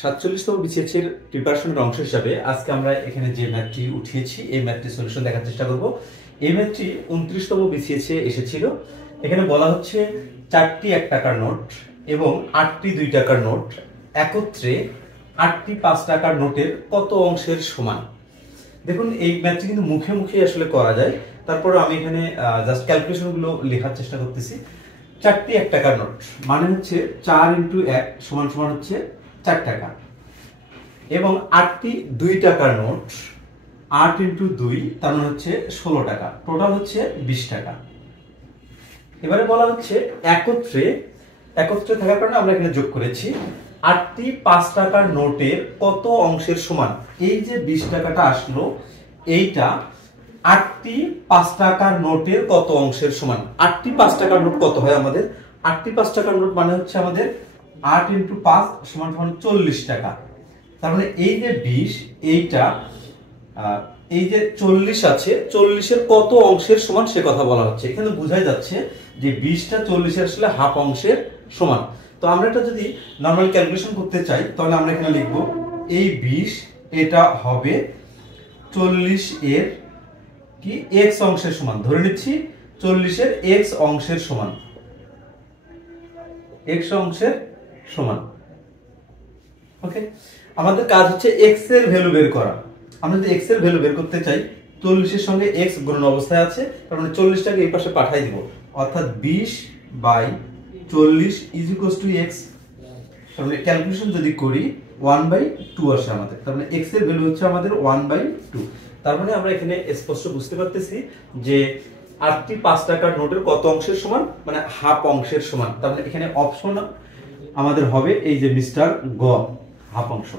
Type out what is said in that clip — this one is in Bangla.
47তম বিসিএস এর প্রিপারেশনের অংশ হিসাবে আজকে আমরা এখানে যে ম্যাথটি উঠিয়েছি এই ম্যাথটি সলিউশন দেখার চেষ্টা করব। এই ম্যাথটি 29তম বিসিএস এ এসেছিল। এখানে বলা হচ্ছে 4টি 1 টাকার নোট এবং 8টি 2 টাকার নোট একত্রে 8টি 5 টাকার নোটের কত অংশের সমান। দেখুন এই ম্যাথটি কিন্তু মুখে মুখে আসলে করা যায়, তারপর আমি এখানে জাস্ট ক্যালকুলেশনগুলো লেখার চেষ্টা করতেছি। 4টি 1 টাকার নোট মানে হচ্ছে 4 × 1 সমান সমান হচ্ছে 4 টাকা, এবং 8টি 2 টাকার নোট 8 × 2 তার মানে হচ্ছে 16 টাকা, টোটাল হচ্ছে 20 টাকা। এবারে বলা হচ্ছে একত্রে থাকার কারণে আমরা এখানে যোগ করেছি 8টি 5 টাকার নোটের কত অংশের সমান। এই যে 20 টাকাটা আসলো এইটা 8টি 5 টাকার নোটের কত অংশের সমান। 8টি 5 টাকার নোট কত হয় আমাদের? 8টি 5 টাকার নোট মানে হচ্ছে আমাদের 8 × 5 সমান 40 টাকা। তার মানে এই যে 20 এইটা এই যে 40 আছে 40-এর কত অংশের সমান সে কথা বলা হচ্ছে। এখানে বোঝাই যাচ্ছে যে 20টা 40-এর আসলে হাফ অংশের সমান। তো আমরা এটা যদি নরমাল ক্যালকুলেশন করতে চাই তাহলে আমরা এখানে লিখব এই 20 এটা হবে 40-এর কি x অংশের সমান। ধরে নিচ্ছি 40-এর x অংশের সমান, x অংশের সমান। ওকে, আমাদের কাজ হচ্ছে x এর ভ্যালু বের করা। আমরা যদি x এর ভ্যালু বের করতে চাই 40-এর সঙ্গে x গুণন অবস্থায় আছে, তার মানে 40টাকে এই পাশে পাঠিয়ে দিব, অর্থাৎ 20/40 = x। তার মানে ক্যালকুলেশন যদি করি 1/2 আসে আমাদের, তার মানে x এর ভ্যালু হচ্ছে আমাদের 1/2। তার মানে আমরা এখানে স্পষ্ট বুঝতে পারতেছি যে 8টি 5 টাকার নোটের কত অংশের সমান, মানে হাফ অংশের সমান। তার মানে এখানে অপশন আমাদের হবে এই যে মিস্টার গ, হাফ অংশ।